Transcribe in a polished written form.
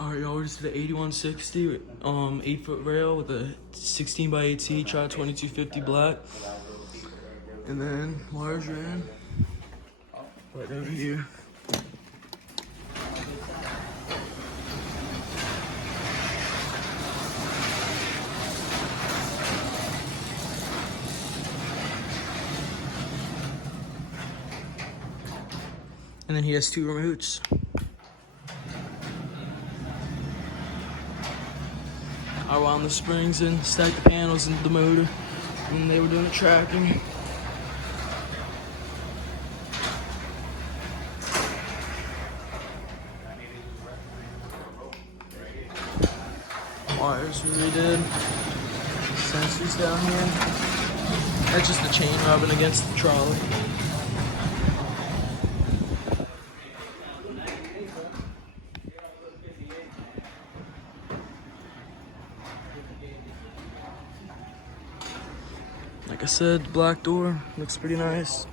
All right, y'all, we just did an 8160, 8-foot rail with a 16 by 8T, try 2250 black. And then wires ran right over here. And then he has 2 remotes. I wound the springs in, stacked the panels into the motor, and they were doing the tracking. Wires we redid. Sensors down here. That's just the chain rubbing against the trolley. Like I said, black door looks pretty nice.